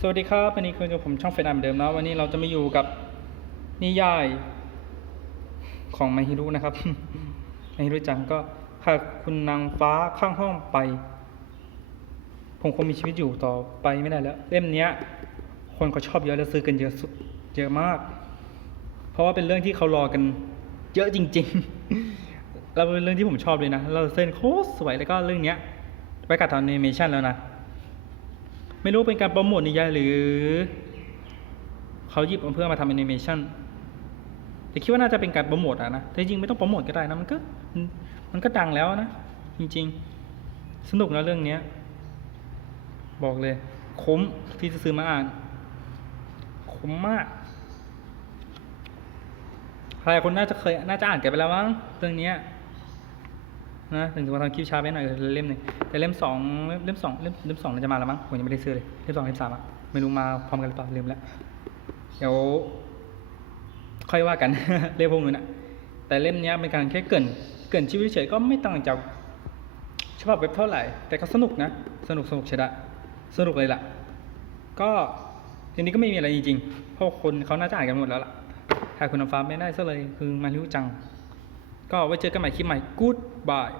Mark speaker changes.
Speaker 1: สวัสดีครับวันนี้คุณกับผมช่องเฟรนด์เหมือนเดิมนะวันนี้เราจะมาอยู่กับนิยายของมาฮิรุนะครับ มาฮิรุจังก็หากคุณนางฟ้าข้างห้องไปผมคงมีชีวิตอยู่ต่อไปไม่ได้แล้ว เล่มเนี้ย คนเขาชอบเยอะและซื้อกันเยอะสุดเยอะมาก เพราะว่าเป็นเรื่องที่เขารอกันเยอะจริง ๆ แล้วเป็นเรื่องที่ผมชอบเลยนะเราเส้นโคตรสวยแล้วก็เรื่องเนี้ยไปกัดทำแอนิเมชันแล้วนะ ไม่รู้เป็นการโปรโมทนิยายหรือ เขาหยิบเอาเพื่อมาทำแอนิเมชันแต่คิดว่าน่าจะเป็นการโปรโมทอะนะ แต่จริงไม่ต้องโปรโมทก็ได้นะ มันก็ มันก็ดังแล้วนะ จริง ๆ สนุกนะเรื่องเนี้ย บอกเลย คุ้มที่จะซื้อมาอ่าน คุ้มมาก ใครคนน่าจะเคย น่าจะอ่านกันไปแล้วมั้งเรื่องเนี้ย นะถึงจะมาทำคลิปช้าไปหน่อยเล่มหนึ่งแต่เล่มสองเล่มสองเล่มเล่มสองน่าจะมาแล้วมั้งผมยังไม่ได้ซื้อเลยเล่มสองเล่มสามอะไม่รู้มาพร้อมกันหรือเปล่าลืมแล้วเดี๋ยวค่อยว่ากันเล่มพวกนู้นอะแต่เล่มเนี้ยเป็นการแค่เกินเกินชีวิตเฉยก็ไม่ต่างจากฉบับเว็บเท่าไหร่ แต่ก็สนุกนะ สนุกสนุกใช่ได้สนุกเลยล่ะ ก็ทีนี้ก็ไม่มีอะไรจริงๆเพราะคนเขาน่าจะอ่านกันหมดแล้วล่ะถ้าคุณน้ำฟ้าไม่ได้ซะเลยคือมาริวจัง ก็ไว้เจอกันใหม่คลิปใหม่ Goodbye